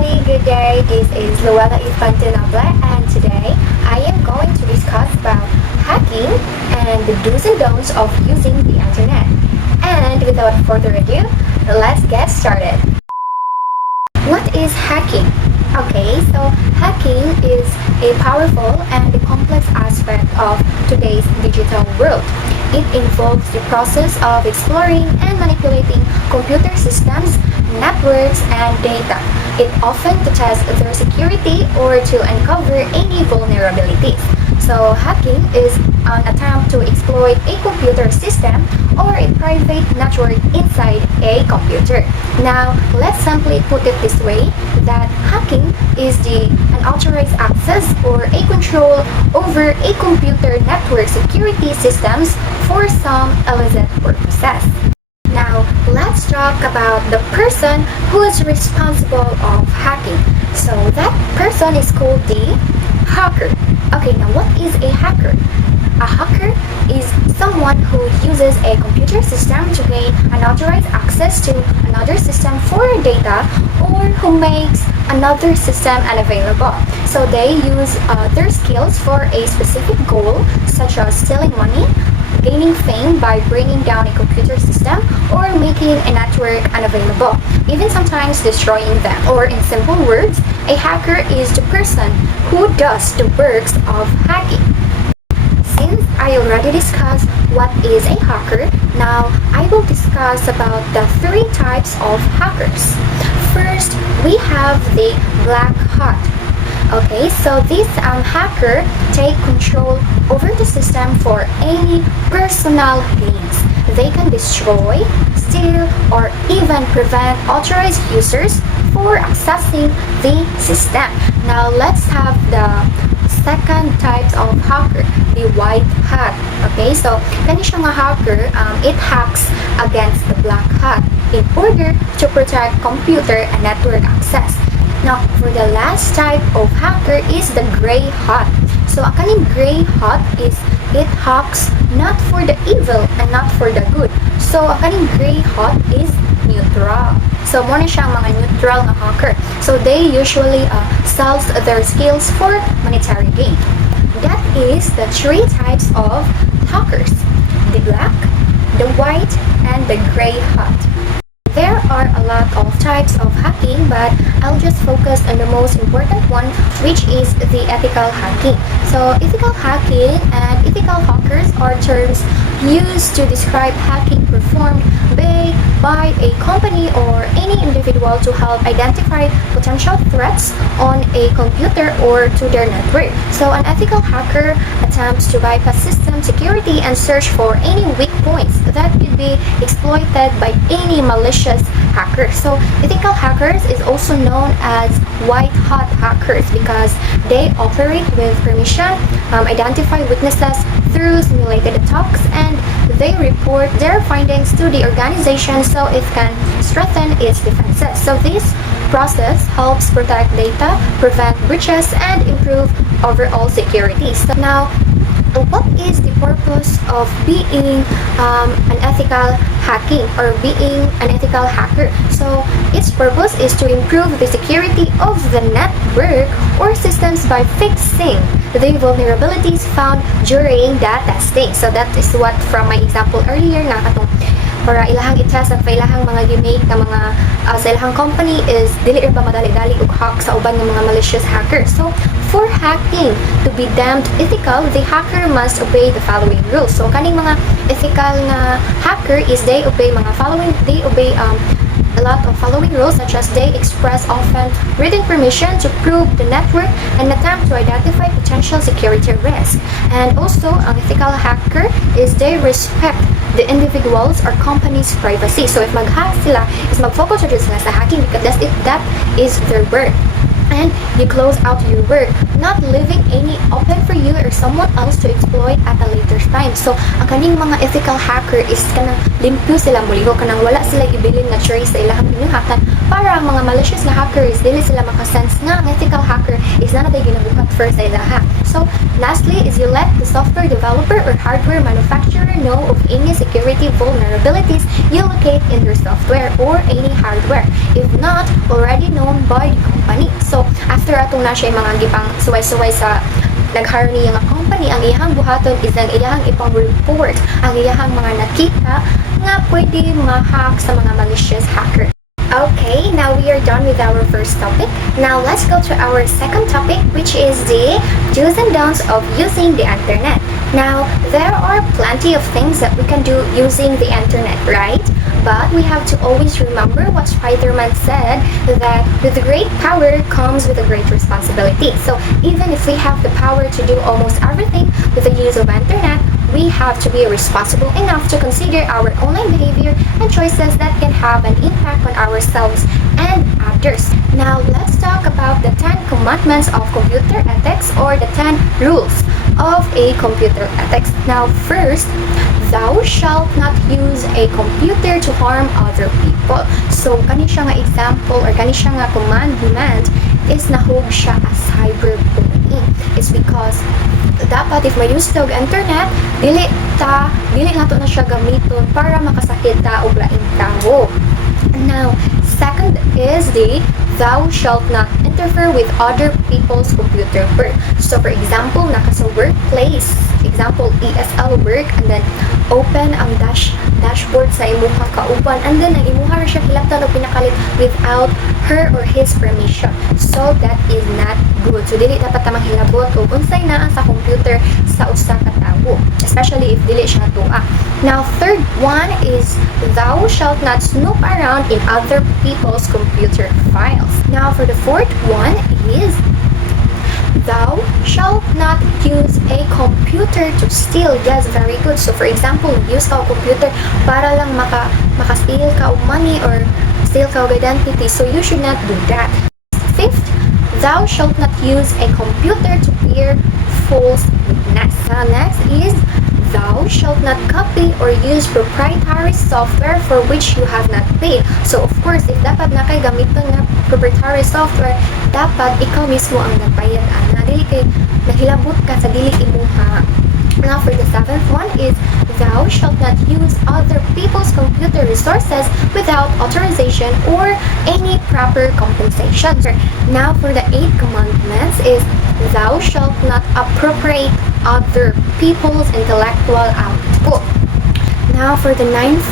everybody, good day. This is Luella Infantinable and today I am going to discuss about hacking and the do's and don'ts of using the internet. And without further ado, let's get started. What is hacking? Okay, so hacking is a powerful and complex aspect of today's digital world. It involves the process of exploring and manipulating computer systems, networks, and data. It often to test their security or to uncover any vulnerabilities. So hacking is an attempt to exploit a computer system or a private network inside a computer. Now, let's simply put it this way, that hacking is the unauthorized access or a control over a computer network security systems for some illicit purposes. Now, let's talk about the person who is responsible of hacking. So that person is called the hacker. Okay, now what is a hacker? A hacker is someone who uses a computer system to gain unauthorized access to another system for data or who makes another system unavailable. So they use their skills for a specific goal, such as stealing money, gaining fame by bringing down a computer system, or making a network unavailable, even sometimes destroying them. Or in simple words, a hacker is the person who does the works of hacking. Since I already discussed what is a hacker, now I will discuss about the three types of hackers. First, we have the black hat. Okay, so this hacker take control over the system for any personal gains. They can destroy, steal, or even prevent authorized users for accessing the system. Now let's have the second type of hacker, the white hat. Okay, so kani siya nga hacker, it hacks against the black hat in order to protect computer and network access. Now, for the last type of hacker is the gray hat. So, ang kaning gray hat is it hacks not for the evil and not for the good. So, ang kaning gray hat is neutral. So, muna siyang mga neutral na hacker. So, they usually sells their skills for monetary gain. That is the three types of hackers: the black, the white, and the gray hat. There are a lot of types of hacking, but I'll just focus on the most important one, which is the ethical hacking. So, ethical hacking and ethical hackers are terms used to describe hacking performed by a company or any individual to help identify potential threats on a computer or to their network. So, an ethical hacker attempts to bypass system security and search for any weak points that could be exploited by any malicious hacker. So, ethical hackers is also known as white hat hackers because they operate with permission, identify weaknesses through simulated attacks, and they report their findings to the organization so it can strengthen its defenses. So this process helps protect data, prevent breaches, and improve overall security. So now, what is the purpose of being an ethical hacking or being an ethical hacker? So its purpose is to improve the security of the network or systems by fixing the vulnerabilities found during the testing. So that is what from my example earlier na katong para ilahang i-test at ilahang mga gimmick na mga sa ilahang company is dili ra ba madali-dali og hack sa uban ng mga malicious hackers. So for hacking to be deemed ethical, the hacker must obey the following rules. So kaning mga ethical na hacker is they obey a lot of following rules, such as they express often written permission to probe the network and attempt to identify potential security risks. And also, an ethical hacker is they respect the individual's or company's privacy. So if mag-hack sila, is mag-focus sila sa hacking because that is their work. And you close out your work, not leaving any open for you or someone else to exploit at a later time. So, ang kaning mga ethical hacker is kanang limpyo sila muligo, kanang wala sila ibilin na trace sa ilahang pinuhatan para ang mga malicious na hackers dili sila makasense nga ang ethical hacker is na naday ginabuhat first sa ilaha. So, lastly is you let the software developer or hardware manufacturer know of any security vulnerabilities you locate in their software or any hardware, if not already known by the company. company. So after atong na siya mga gipang suway-suway sa nag-hire niya nga company, ang iyahang buhaton is ang iyahang ipang report ang iyahang mga nakita nga pwede ma-hack sa mga malicious hacker. Okay, now we are done with our first topic. Now let's go to our second topic, which is the do's and don'ts of using the internet. Now, there are plenty of things that we can do using the internet, right? But we have to always remember what Spider-Man said, that with great power comes with a great responsibility. So even if we have the power to do almost everything with the use of internet, we have to be responsible enough to consider our online behavior and choices that can have an impact on ourselves and others. Now, let's talk about the 10 commandments of computer ethics, or the 10 rules of a computer ethics. Now, first, thou shalt not use a computer to harm other people. So, kani siya nga example or kani siya nga commandment is nahog siya as cyberbullying. It's because dapat if may use tog internet, dili nato na siya gamiton para makasakit ta og laing tawo. Now, second is the thou shalt not interfere with other people's computer work. So for example, naka sa workplace, example ESL work, and then open ang dashboard sa imuha kauban, and then ang imuha ra siya hilabtan o pinakalit without her or his permission. So that is not good. So dili dapat ta manghilabot og unsay naa sa computer sa usa ka tawo, especially if dili siya tuwa. Now, third one is thou shalt not snoop around in other people's computer files. Now, for the fourth one is thou shalt not use a computer to steal. Yes, very good. So, for example, use ka computer para lang maka-steal ka og money or steal ka og identity. So, you should not do that. Fifth, thou shalt not use a computer to bear false witness. Now, next is thou shalt not copy or use proprietary software for which you have not paid. So, of course, if dapat na kay gamiton nga proprietary software, dapat ikaw mismo ang nagbayad. Dili kay nahilabot ka sa dili imuha. Now, for the seventh one is thou shalt not use other people's computer resources without authorization or any proper compensation. Now, for the eighth commandments is thou shalt not appropriate other people's intellectual output. Now, for the ninth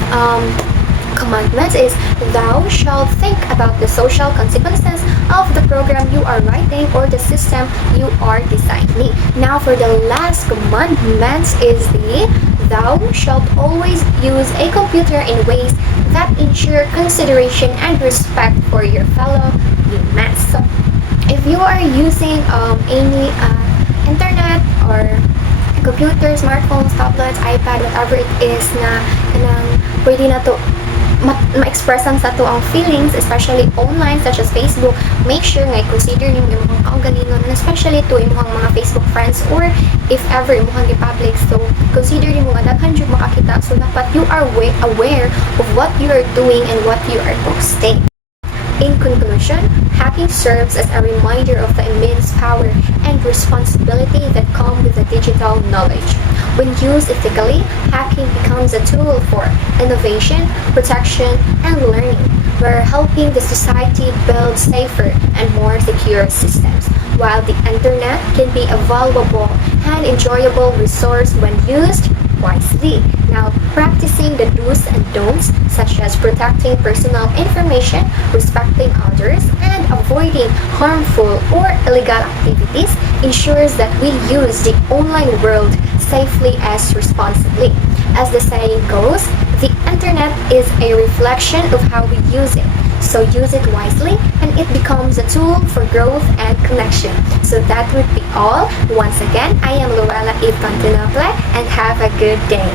commandment is thou shalt think about the social consequences of the program you are writing or the system you are designing. Now, for the last commandment is the thou shalt always use a computer in ways that ensure consideration and respect for your fellow humans. So, if you are using any internet or computer, smartphones, tablets, iPad, whatever it is na pwede na to ma-expressan sa to ang feelings, especially online such as Facebook, make sure nga consider niyo yung mga kaugalingon, and especially to yung mga Facebook friends, or if ever yung mga public, so consider niyo mga daghan jud makakita, so dapat you are aware of what you are doing and what you are posting. In conclusion, hacking serves as a reminder of the immense power and responsibility that come with the digital knowledge. When used ethically, hacking becomes a tool for innovation, protection, and learning, where helping the society build safer and more secure systems, while the internet can be a valuable and enjoyable resource when used wisely. Now, practicing the do's and don'ts, such as protecting personal information, respecting others, and avoiding harmful or illegal activities, ensures that we use the online world safely as responsibly. As the saying goes, the internet is a reflection of how we use it. So use it wisely and it becomes a tool for growth and connection. So that would be all. Once again, I am Luella Eve Continable and have a good day.